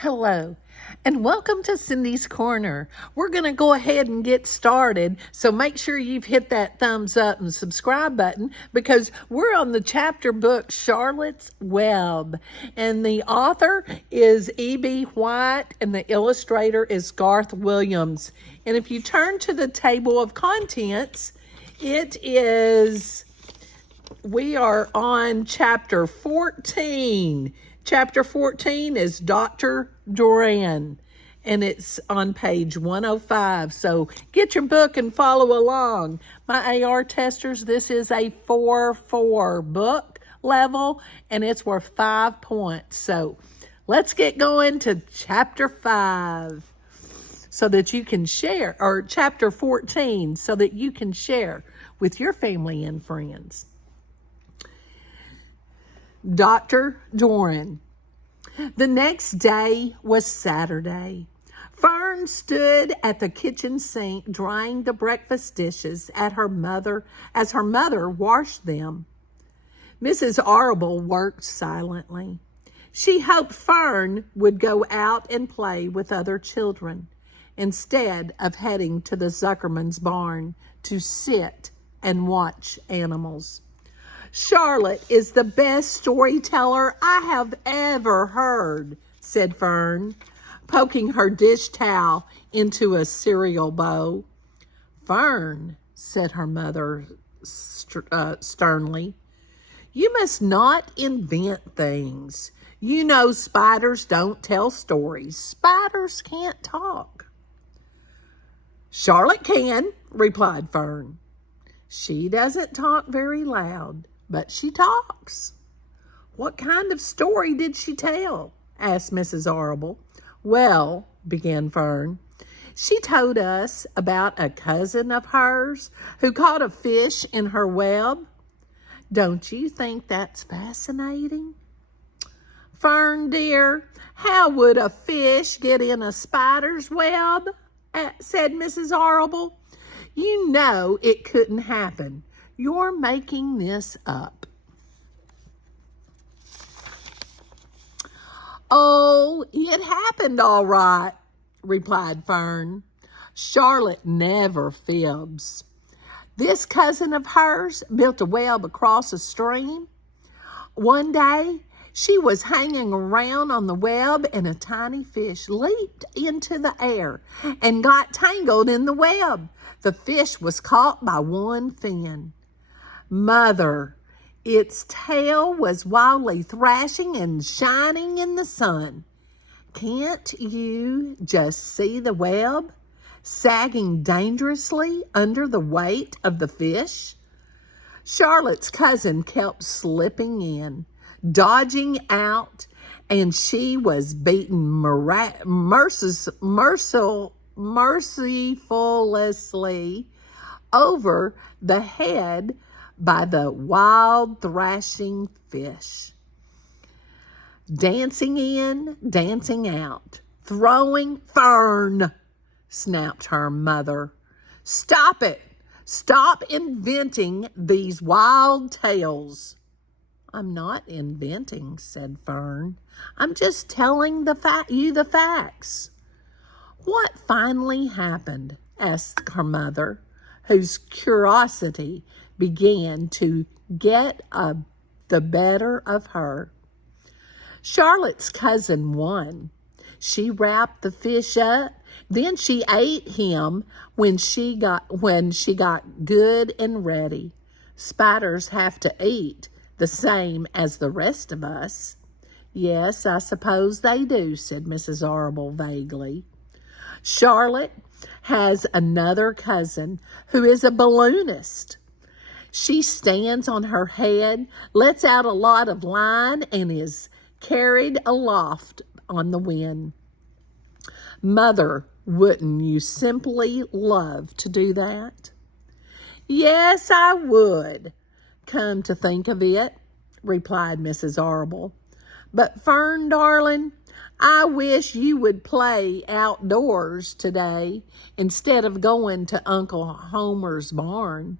Hello, and welcome to Cindy's Corner. We're going to go ahead and get started, so make sure you've hit that thumbs up and subscribe button because we're on the chapter book Charlotte's Web, and the author is E.B. White, and the illustrator is Garth Williams. And if you turn to the table of contents, we are on chapter 14. Chapter 14 is Dr. Dorian, and it's on page 105. So get your book and follow along. My AR testers, this is a 4-4 book level, and it's worth 5 points. So let's get going to chapter 5 so that you can share, or chapter 14, so that you can share with your family and friends. Dr. Dorian. The next day was Saturday. Fern stood at the kitchen sink drying the breakfast dishes as her mother washed them. Mrs. Arable worked silently. She hoped Fern would go out and play with other children instead of heading to the Zuckerman's barn to sit and watch animals. Charlotte is the best storyteller I have ever heard, said Fern, poking her dish towel into a cereal bowl. Fern, said her mother sternly, you must not invent things. You know spiders don't tell stories. Spiders can't talk. Charlotte can, replied Fern. She doesn't talk very loud, but she talks. What kind of story did she tell? Asked Mrs. Arable. Well, began Fern, she told us about a cousin of hers who caught a fish in her web. Don't you think that's fascinating? Fern, dear, how would a fish get in a spider's web? Said Mrs. Arable. You know it couldn't happen. You're making this up. Oh, it happened all right, replied Fern. Charlotte never fibs. This cousin of hers built a web across a stream. One day, she was hanging around on the web and a tiny fish leaped into the air and got tangled in the web. The fish was caught by one fin. Mother, its tail was wildly thrashing and shining in the sun. Can't you just see the web sagging dangerously under the weight of the fish? Charlotte's cousin kept slipping in, dodging out, and she was beaten mercilessly over the head by the wild thrashing fish. Dancing in, dancing out, throwing Fern, snapped her mother. Stop it! Stop inventing these wild tales. I'm not inventing, said Fern. I'm just telling you the facts. What finally happened? Asked her mother, whose curiosity began to get the better of her. Charlotte's cousin won. She wrapped the fish up, then she ate him when she got good and ready. Spiders have to eat the same as the rest of us. Yes, I suppose they do, said Mrs. Arable vaguely. Charlotte has another cousin who is a balloonist. She stands on her head, lets out a lot of line, and is carried aloft on the wind. Mother, wouldn't you simply love to do that? Yes, I would, come to think of it, replied Mrs. Arable. But Fern, darling, I wish you would play outdoors today instead of going to Uncle Homer's barn.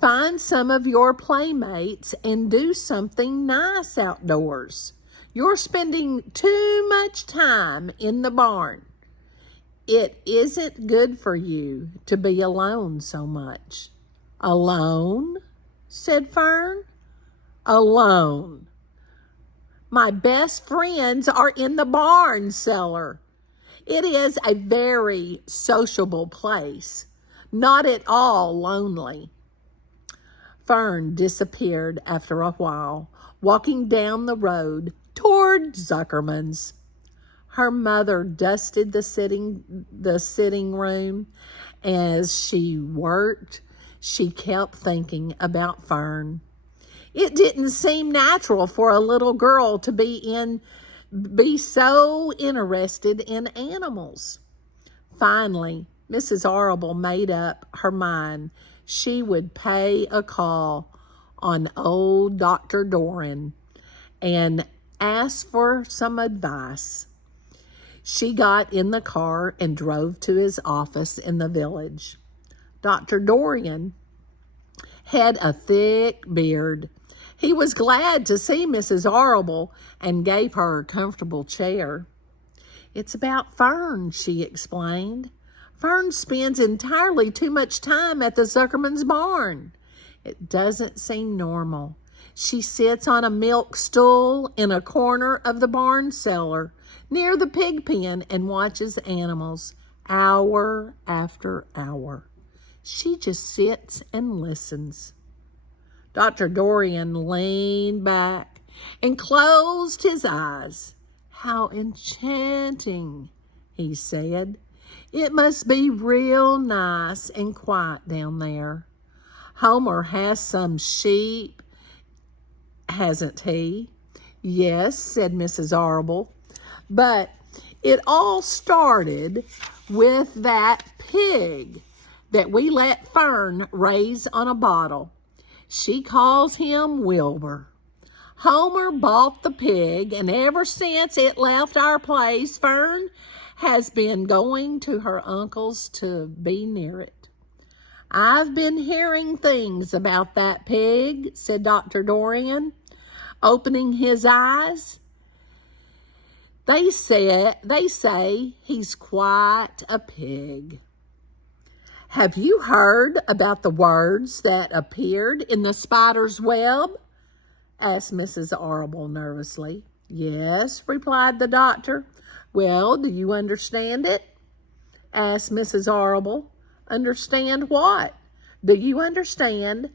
Find some of your playmates and do something nice outdoors. You're spending too much time in the barn. It isn't good for you to be alone so much." "Alone?" said Fern. "Alone. My best friends are in the barn cellar. It is a very sociable place, not at all lonely." Fern disappeared after a while, walking down the road toward Zuckerman's. Her mother dusted the sitting room. As she worked, she kept thinking about Fern. It didn't seem natural for a little girl to be so interested in animals. Finally, Mrs. Arable made up her mind she would pay a call on old Dr. Dorian and ask for some advice. She got in the car and drove to his office in the village. Dr. Dorian had a thick beard. He was glad to see Mrs. Arable and gave her a comfortable chair. "It's about Fern," she explained. "Fern spends entirely too much time at the Zuckerman's barn. It doesn't seem normal. She sits on a milk stool in a corner of the barn cellar near the pig pen and watches animals hour after hour. She just sits and listens." Dr. Dorian leaned back and closed his eyes. "How enchanting," he said. "It must be real nice and quiet down there. Homer has some sheep, hasn't he?" "Yes," said Mrs. Arable. "But it all started with that pig that we let Fern raise on a bottle. She calls him Wilbur. Homer bought the pig, and ever since it left our place, Fern has been going to her uncle's to be near it." "I've been hearing things about that pig," said Dr. Dorian, opening his eyes. They say he's quite a pig." "Have you heard about the words that appeared in the spider's web?" asked Mrs. Arable nervously. "Yes," replied the doctor. "Well, do you understand it?" asked Mrs. Arable. "Understand what? Do you understand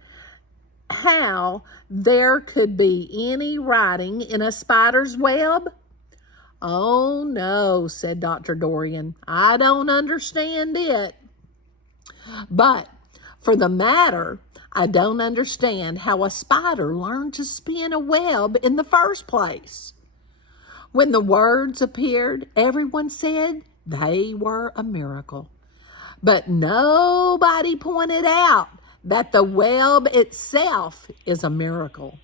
how there could be any writing in a spider's web?" "Oh, no," said Dr. Dorian. "I don't understand it. But for the matter, I don't understand how a spider learned to spin a web in the first place." When the words appeared, everyone said they were a miracle. But nobody pointed out that the web itself is a miracle.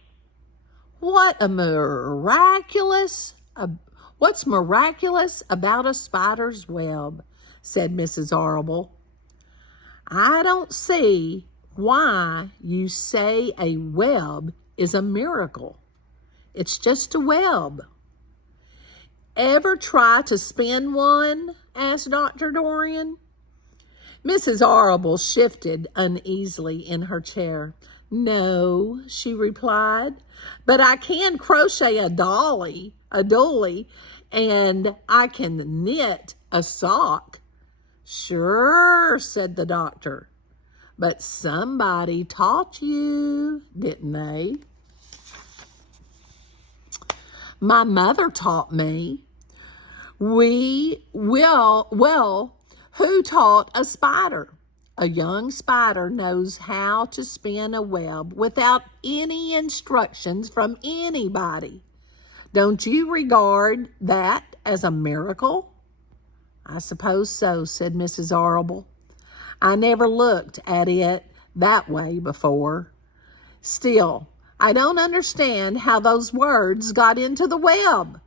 What's miraculous about a spider's web?" said Mrs. Arable. "I don't see why you say a web is a miracle. It's just a web." "Ever try to spin one?" asked Dr. Dorian. Mrs. Arable shifted uneasily in her chair. "No," she replied, "but I can crochet a dolly, and I can knit a sock." "Sure," said the doctor. "But somebody taught you, didn't they?" "My mother taught me." Well, who taught a spider? A young spider knows how to spin a web without any instructions from anybody. Don't you regard that as a miracle?" "I suppose so," said Mrs. Arable. "I never looked at it that way before. Still, I don't understand how those words got into the web.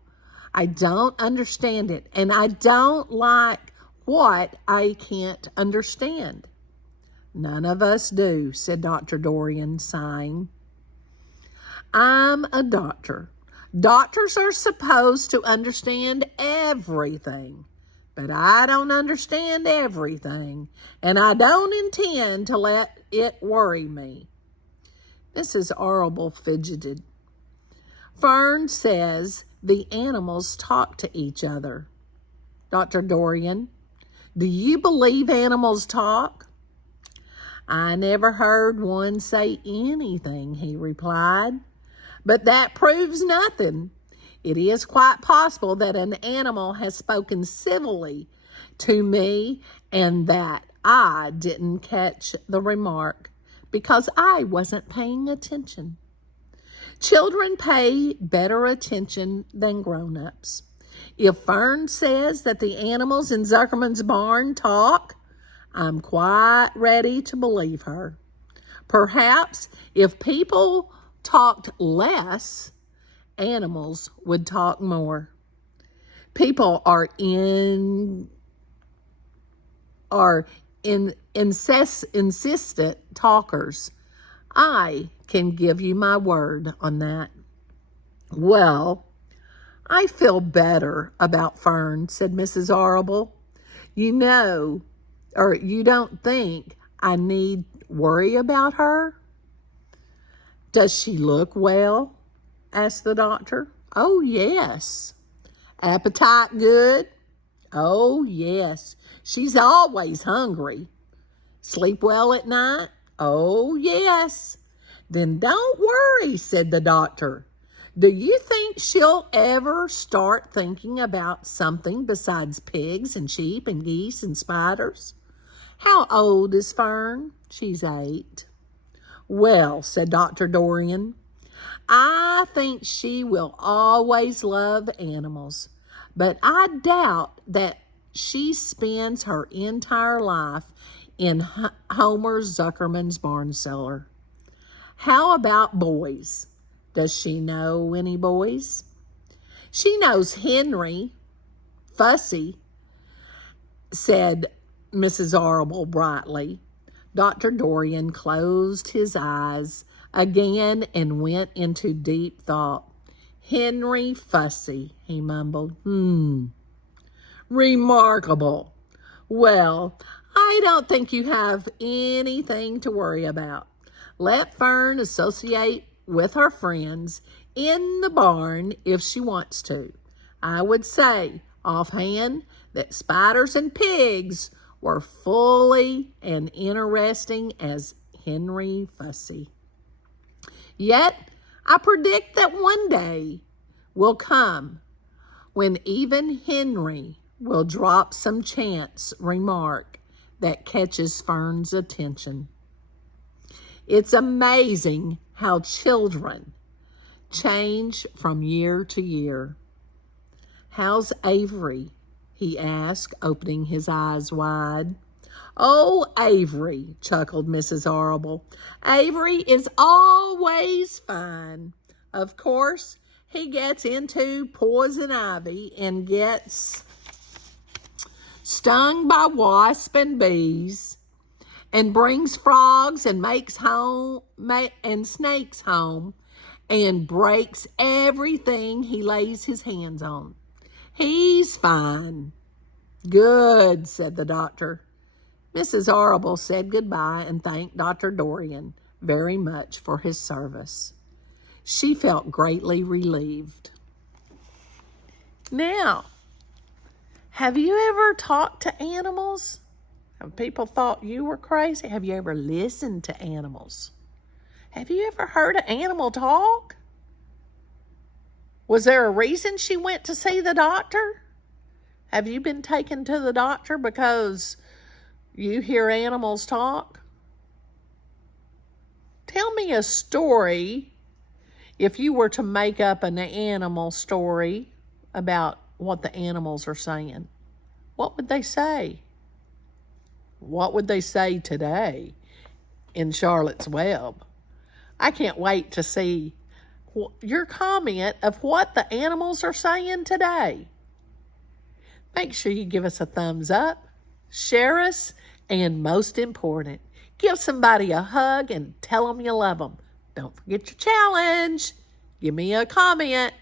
I don't understand it, and I don't like what I can't understand." "None of us do," said Dr. Dorian, sighing. "I'm a doctor. Doctors are supposed to understand everything, but I don't understand everything, and I don't intend to let it worry me. Mrs. Arable fidgeted. Fern says the animals talk to each other. Dr. Dorian, do you believe animals talk? I never heard one say anything, he replied. But that proves nothing. It is quite possible that an animal has spoken civilly to me and that I didn't catch the remark because I wasn't paying attention. Children pay better attention than grown-ups. If Fern says that the animals in Zuckerman's barn talk, I'm quite ready to believe her. Perhaps if people talked less, animals would talk more. People are insistent talkers. I can give you my word on that. Well, I feel better about Fern, said Mrs. Arable. You don't think I need worry about her? Does she look well? Asked the doctor. Oh, yes. Appetite good? Oh, yes. She's always hungry. Sleep well at night? Oh, yes. Then don't worry, said the doctor. Do you think she'll ever start thinking about something besides pigs and sheep and geese and spiders? How old is Fern? She's 8. Well, said Dr. Dorian, I think she will always love animals, but I doubt that she spends her entire life in Homer Zuckerman's barn cellar. How about boys? Does she know any boys? She knows Henry, Fussy, said Mrs. Arable brightly. Dr. Dorian closed his eyes again and went into deep thought. Henry Fussy, he mumbled. Remarkable. Well, I don't think you have anything to worry about. Let Fern associate with her friends in the barn if she wants to. I would say offhand that spiders and pigs were fully as interesting as Henry Fussy. Yet I predict that one day will come when even Henry will drop some chance remark that catches Fern's attention. It's amazing how children change from year to year. How's Avery? He asked, opening his eyes wide. Oh, Avery, chuckled Mrs. Arable. Avery is always fine. Of course, he gets into poison ivy and gets stung by wasps and bees and brings frogs and makes snakes home and breaks everything he lays his hands on. He's fine. Good, said the doctor. Mrs. Arable said goodbye and thanked Dr. Dorian very much for his service. She felt greatly relieved. Now, have you ever talked to animals? Have people thought you were crazy? Have you ever listened to animals? Have you ever heard an animal talk? Was there a reason she went to see the doctor? Have you been taken to the doctor because you hear animals talk? Tell me a story. If you were to make up an animal story about what the animals are saying, what would they say? What would they say today in Charlotte's Web? I can't wait to see your comment of what the animals are saying today. Make sure you give us a thumbs up, share us, and most important, give somebody a hug and tell them you love them. Don't forget your challenge. Give me a comment.